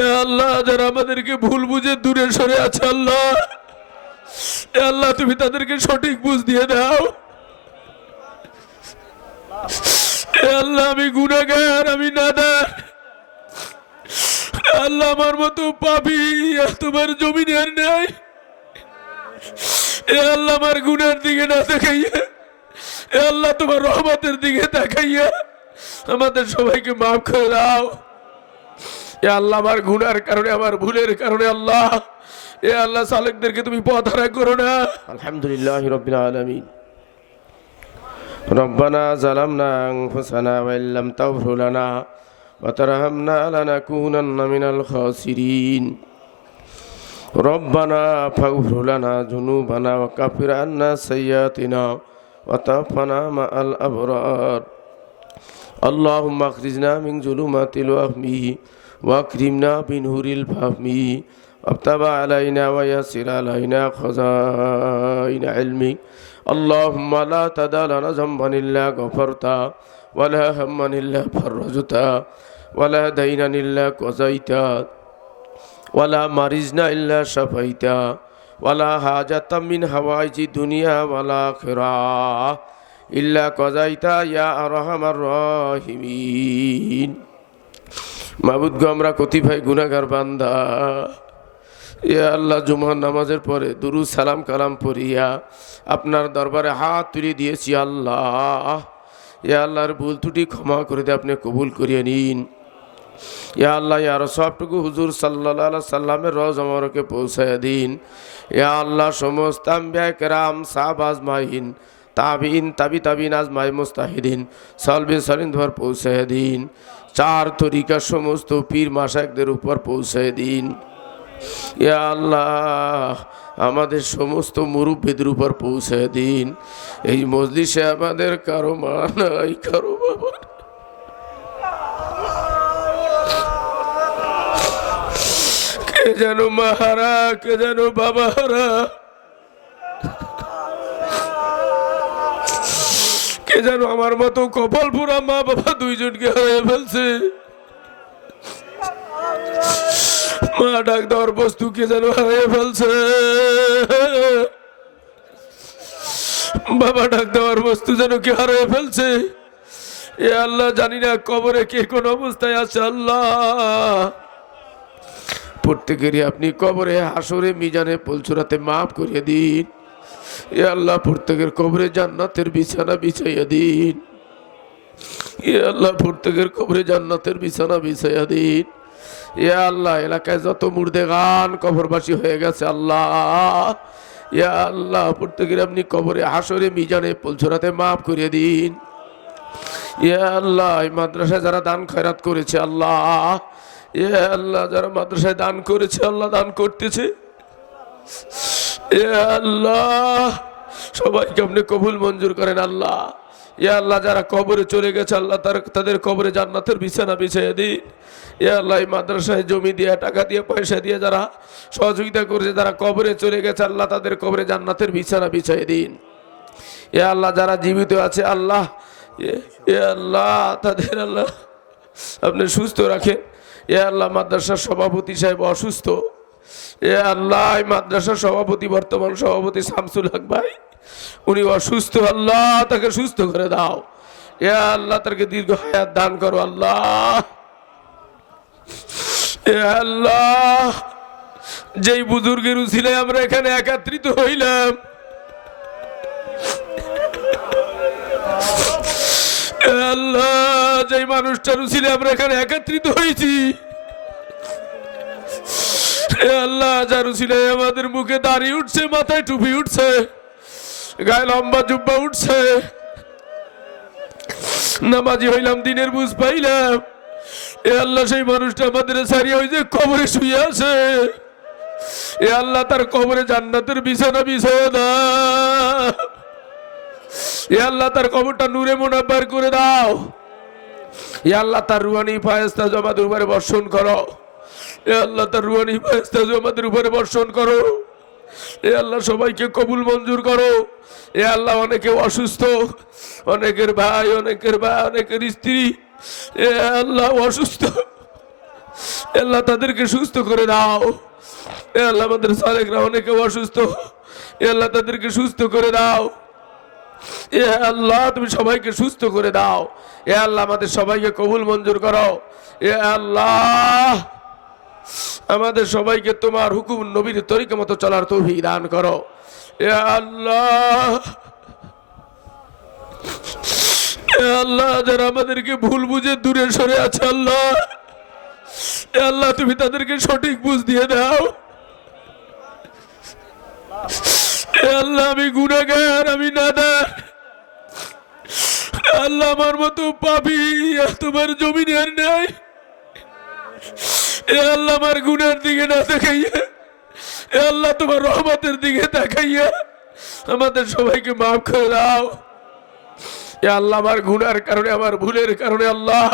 এ আল্লাহ, যারা আমাদেরকে ভুল বুঝে দূরে সরে আছে আল্লাহ, এ আল্লাহ তুমি তাদেরকে সঠিক বুঝ দিয়ে দাও। এ আল্লাহ, আমি গুনাহগার, আমি নাদার আল্লাহ, আমার মতো পাপী তোমার জমিনে আর নাই। এ আল্লাহ, আমার গুনার দিকে না তাকাইয়া, এ আল্লাহ তোমার রহমতের দিকে তাকাইয়া আমাদের সবাইকে মাফ করে দাও। এ আল্লাহ, আমার গুনার কারণে, আমার ভুলের কারণে আল্লাহ, এ আল্লাহ সালেকদেরকে তুমি পথ হারা করো না। আলহামদুলিল্লাহি রাব্বিল আলামিন। রব্বানা যালামনা আনফুসানা ওয়া ইল্লাম তাগফির লানা ওয়া তারহামনা লানাকুনান্না মিনাল খাসিরিন। রব্বানা ফাগফির লানা যুনুবানা ওয়া কাফির আন্না সাইয়্যাতিনা ওয়া তাওফানা মাআল আবরার। আল্লাহুম্মা আখরিজনা মিন যুলুমাতিল ওয়াহমি ওয়া আকরিমনা বিনুরিল ফাহমি ওয়াফতাহ আলাইনা ওয়া ইয়াসসির আলাইনা খাযাইনা ইলমিক। اللهم لا تدع لنا ذنبا إلا غفرته ولا هما إلا فرجته ولا دينا إلا قضيته ولا مريضا إلا شفيته ولا حاجة من حوائج الدنيا والآخرة إلا قضيتها يا أرحم الراحمين। মাবুদ গো, আমরা কতিপয় গুনাহগার বান্দা, ইয়া আল্লাহ, জুমার নামাজের পরে দুরুদ সালাম কালাম পড়িয়া আপনার দরবারে হাত তুলে দিয়েছি আল্লাহ। ইয়া আল্লাহর ভুল ত্রুটি ক্ষমা করে দিয়ে আপনি কবুল করিয়ে নিন। ইয়া আল্লাহ, আর সবটুকু হুজুর সাল্লাল্লাহু আলাইহি সাল্লামের রওজা মোবারকে পৌঁছায় দিন। ইয়া আল্লাহ, সমস্ত আম্বিয়া কেরাম, সাহাবা আজমাইন, তাবিঈন, তাবিঈন আজমাই মুস্তাহিদিন সালবে সালিন ধর পৌঁছায় দিন। চার তরিকা সমস্ত পীর মাশায়েখদের উপর পৌঁছায় দিন। ইয়া আল্লাহ, আমাদের সমস্ত মুরব্বিদের উপর পৌঁছে দিন। এই মজলিসে আমাদের কারো মা নাই, কারো বাবা নাই। কে যেন মাহারা, কে যেন বাবাহারা, কে যেন আমার মতো কপাল পুরা মা বাবা দুইজনকে হারিয়ে ফেলছে। মা ডাক দেওয়ার বস্তুকে যেন হারিয়ে ফেলছে, বাবা ডাক দেওয়ার বস্তু যেন কে হারিয়ে ফেলছে। এ আল্লাহ, জানি না কবরে কে কোন অবস্থায় আছে আল্লাহ। প্রত্যেকেরই আপনি কবরে, হাসরে, মিজানে, পলচুরাতে মাফ করিয়ে দিন। এ আল্লাহ, প্রত্যেকের কবরে জান্নাতের বিছানা বিছাইয়া দিন। এ আল্লাহ, প্রত্যেকের কবরে জান্নাতের বিছানা বিছাইয়া দিন। ইয়া আল্লাহ, এলাকায় যত মুর্দেগান কবরবাসী হয়ে গেছে আল্লাহ, ইয়া আল্লাহ, প্রত্যেকের আপনি কবরে, হাসরে, মিজানে, পলছরাতে মাফ করিয়ে দিন। ইয়া আল্লাহ, এই মাদ্রাসায় যারা দান খয়রাত করেছে আল্লাহ, ইয়া আল্লাহ, যারা মাদ্রাসায় দান করেছে আল্লাহ, দান করতেছে, ইয়া আল্লাহ, সবাইকে আপনি কবুল মঞ্জুর করেন আল্লাহ। ইয়া আল্লাহ, যারা কবরে চলে গেছে আল্লাহ, তাদের কবরে জান্নাতের বিছানা বিছাইয়ে দিন। ইয়া আল্লাহ, এই মাদ্রাসায় জমি দিয়ে, টাকা দিয়ে, পয়সা দিয়ে যারা সহযোগিতা করেছে, যারা কবরে চলে গেছে আল্লাহ, তাদের কবরে জান্নাতের বিছানা বিছাইয়ে দিন। ইয়া আল্লাহ, যারা জীবিত আছে আল্লাহ, ইয়া আল্লাহ, তাদের আল্লাহ আপনি সুস্থ রাখেন। ইয়া আল্লাহ, মাদ্রাসার সভাপতি সাহেব অসুস্থ, ইয়া আল্লাহ, এই মাদ্রাসার সভাপতি, বর্তমান সভাপতি শামসুল হক ভাই, উনি অসুস্থ আল্লাহ, তাকে সুস্থ করে দাও। ইয়া আল্লাহ, তাকে দীর্ঘ হায়াত দান করো আল্লাহ। ইয়া আল্লাহ, যেই বুজুর্গের উসিলায় আমরা এখানে একত্রিত হইলাম, আল্লাহ, যেই মানুষটার উসিলায় আমরা এখানে একত্রিত হয়েছি, আল্লাহ, যার উসিলায় আমাদের মুখে দাড়ি উঠছে, মাথায় টুপি উঠছে, গায়ে লম্বা জুব্বা উঠছে, নামাজি হইলাম, দিনের বুঝ পাইলাম, এ আল্লাহ, সেই মানুষটা আমাদের সারিয়া হয়ে যে কবরে শুয়ে আছে, এ আল্লাহ, তার কবরে জান্নাতের বিছানা বিছায়া দাও। এ আল্লাহ, তার কবরটা নূরে মুনাব্বার করে দাও। এ আল্লাহ, তার রুহানি ফায়েস্তা আমাদের উপরে বর্ষণ করো। এ আল্লাহ, তার রুহানি ফায়েস্তা আমাদের উপরে বর্ষণ করো। এ আল্লাহ, সবাইকে কবুল মঞ্জুর করো। এ আল্লাহ, অনেকে অসুস্থ, অনেকের ভাই, অনেকের স্ত্রী, এ আল্লাহ অসুস্থ, আল্লাহ তাদেরকে সুস্থ করে দাও। এ আল্লাহ আমাদের সালেকরা অনেকে অসুস্থ, এ আল্লাহ তাদেরকে সুস্থ করে দাও। এ আল্লাহ তুমি সবাইকে সুস্থ করে দাও। এ আল্লাহ আমাদের সবাইকে কবুল মঞ্জুর করো। এ আল্লাহ আমাদের সবাইকে তোমার হুকুম নবীর তরিকা মতো চলার তৌফিক দান করো। এ আল্লাহ, এ আল্লাহ যারা আমাদেরকে ভুল বুঝে দূরে সরে আছে আল্লাহ, এ আল্লাহ তুমি তাদেরকে সঠিক বুঝ দিয়ে দাও। এ আল্লাহ আমি গুনাহগার, আমি নাদার, আল্লাহ আমার মতো পাপী তোমার জমিনে আর নাই। এ আল্লাহ আমার গুনার দিকে না তাকাইয়া, এ আল্লাহ তোমার রহমতের দিকে তাকাইয়া আমাদের সবাইকে মাফ করে দাও। এ আল্লাহ আমার গুনার কারণে, আমার ভুলের কারণে আল্লাহ,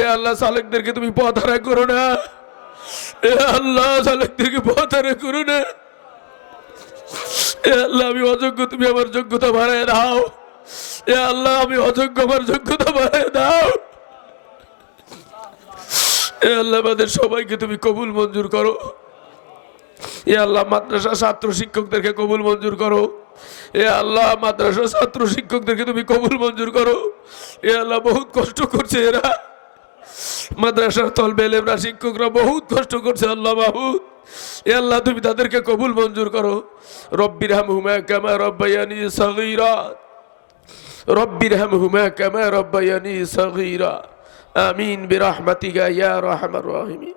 এ আল্লাহ সালেকদেরকে তুমি পথ হারা করো না। এ আল্লাহ সালেকদেরকে পথ হারা করো না। এ আল্লাহ আমি অযোগ্য, তুমি আমার যোগ্যতা বাড়ায় দাও। এ আল্লাহ আমি অযোগ্য, আমার যোগ্যতা বাড়ায় দাও। এ আল্লাহ আমাদের সবাইকে তুমি কবুল মঞ্জুর করো। এ আল্লাহ মাদ্রাসা ছাত্র শিক্ষকদেরকে কবুল মঞ্জুর করো। এ আল্লাহ মাদ্রাসা ছাত্র শিক্ষকদেরকে তুমি কবুল মঞ্জুর করো। এ আল্লাহ বহুত কষ্ট করছে এরা, মাদ্রাসার তলবে এলেমরা শিক্ষকরা বহুত কষ্ট করছে আল্লাহ মাহবুব। এ আল্লাহ তুমি তাদেরকে কবুল মঞ্জুর করো। রব্বির হামহুমা কামা রব্বায়ানি সগীরা, রব্বির হামহুমা কামা রব্বায়ানি সগীরা। আমিন বিরহমাতিকা ইয়া আরহামার রাহিমিন।